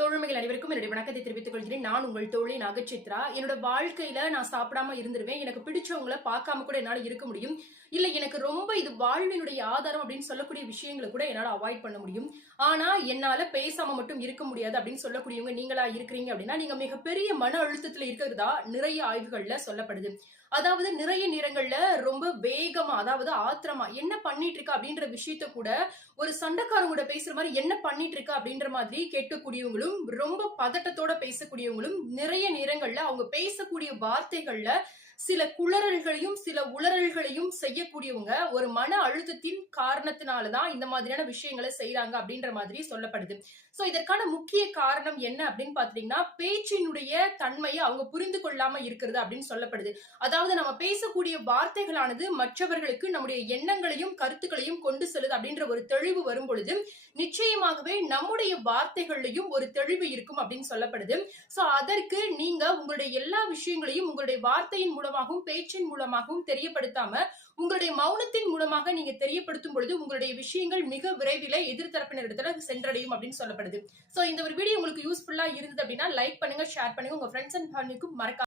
தோழமைகள் அனைவருக்கும் என்னுடைய வணக்கத்தை தெரிவித்துக் கொள்கிறேன். நான் உங்கள் தோழி நாகச்சித்ரா. என்னோட வாழ்க்கையில நான் சாப்பிடாம இருந்துருவேன். எனக்கு பிடிச்சவங்கள பார்க்காம கூட என்னால இருக்க முடியும். இல்ல எனக்கு ரொம்ப இது வாழ்வினுடைய ஆதாரம் அப்படின்னு சொல்லக்கூடிய விஷயங்களை கூட என்னால அவாய்ட் பண்ண முடியும். ஆனா என்னால பேசாம மட்டும் இருக்க முடியாது அப்படின்னு சொல்லக்கூடியவங்க நீங்களா இருக்கிறீங்க அப்படின்னா நீங்க மிகப்பெரிய மன அழுத்தத்துல இருக்கிறதா நிறைய ஆய்வுகள்ல சொல்லப்படுது. அதாவது நிறைய நேரங்கள்ல ரொம்ப வேகமா அதாவது ஆத்திரமா என்ன பண்ணிட்டு இருக்கா அப்படின்ற விஷயத்த கூட ஒரு சண்டைக்காரங்க கூட பேசுற மாதிரி என்ன பண்ணிட்டு இருக்கா அப்படின்ற மாதிரி கேட்கக்கூடியவங்களும் ரொம்ப பதட்டத்தோட பேசக்கூடியவங்களும் நிறைய நேரங்கள்ல அவங்க பேசக்கூடிய வார்த்தைகள்ல சில குளறல்களையும் சில உளறல்களையும் செய்யக்கூடியவங்க ஒரு மன அழுத்தத்தின் காரணத்தினாலதான் இந்த மாதிரியான விஷயங்களை செய்யறாங்க அப்படின்ற மாதிரி சொல்லப்படுது. சோ இதற்கான முக்கிய காரணம் என்ன அப்படின்னு பாத்தீங்கன்னா பேச்சினுடைய தன்மையை அவங்க புரிந்து கொள்ளாம இருக்கிறது அப்படின்னு சொல்லப்படுது. அதாவது நம்ம பேசக்கூடிய வார்த்தைகளானது மற்றவர்களுக்கு நம்முடைய எண்ணங்களையும் கருத்துக்களையும் கொண்டு செல்லுது அப்படின்ற ஒரு தெளிவு வரும் பொழுது நிச்சயமாகவே நம்முடைய வார்த்தைகள்லையும் ஒரு தெளிவு இருக்கும் அப்படின்னு சொல்லப்படுது. சோ அதற்கு நீங்க உங்களுடைய எல்லா விஷயங்களையும் உங்களுடைய வார்த்தையின் மூலம் மூலமாகவும் பேச்சின் மூலமாகவும் தெரியப்படுத்தாம உங்களுடைய மௌனத்தின் மூலமாக நீங்க தெரியப்படுத்தும் பொழுது உங்களுடைய விஷயங்கள் மிக விரைவில் எதிர்த்தரப்பினரிடத்துல சென்றடையும் அப்படின்னு சொல்லப்படுது. சோ இந்த ஒரு வீடியோ உங்களுக்கு யூஸ்ஃபுல்லா இருந்தது அப்படின்னா லைக் பண்ணுங்க ஷேர் பண்ணுங்க. உங்க ஃப்ரெண்ட்ஸ் அண்ட் ஃபேமிலிக்கும் மறக்காம